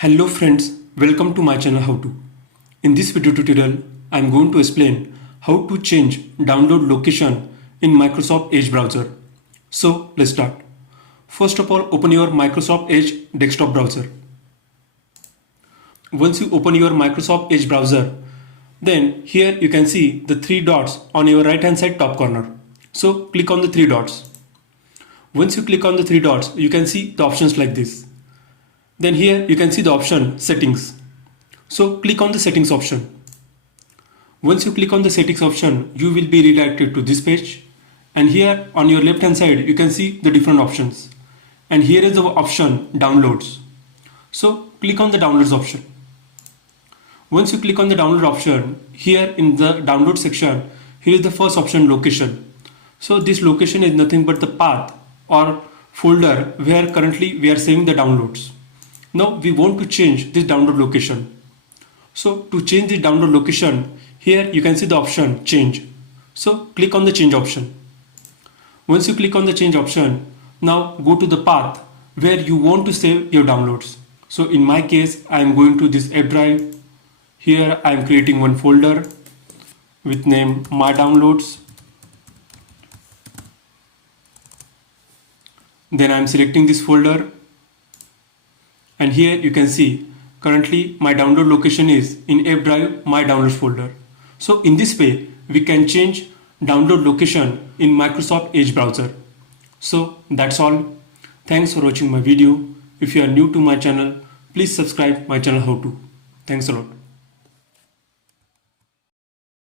Hello friends, welcome to my channel How To. In this video tutorial, I am going to explain how to change download location in Microsoft Edge browser. So let's start. First of all, open your Microsoft Edge desktop browser. Once you open your Microsoft Edge browser, then here you can see the three dots on your right hand side top corner. So click on the three dots. Once you click on the three dots, you can see the options like this. Then here you can see the option settings. So click on the settings option. Once you click on the settings option, you will be redirected to this page. And here on your left hand side, you can see the different options. And here is the option downloads. So click on the downloads option. Once you click on the download option, here in the download section, here is the first option location. So this location is nothing but the path or folder where currently we are saving the downloads. Now we want to change this download location. So to change the download location, here you can see the option change. So click on the change option. Once you click on the change option, now go to the path where you want to save your downloads. So in my case, I am going to this app drive. Here I am creating one folder with name my downloads. Then I am selecting this folder. And here you can see currently my download location is in app drive my downloads folder. So in this way we can change download location in Microsoft Edge browser. So that's all. Thanks for watching my video. If you are new to my channel, please subscribe my channel How To. Thanks a lot.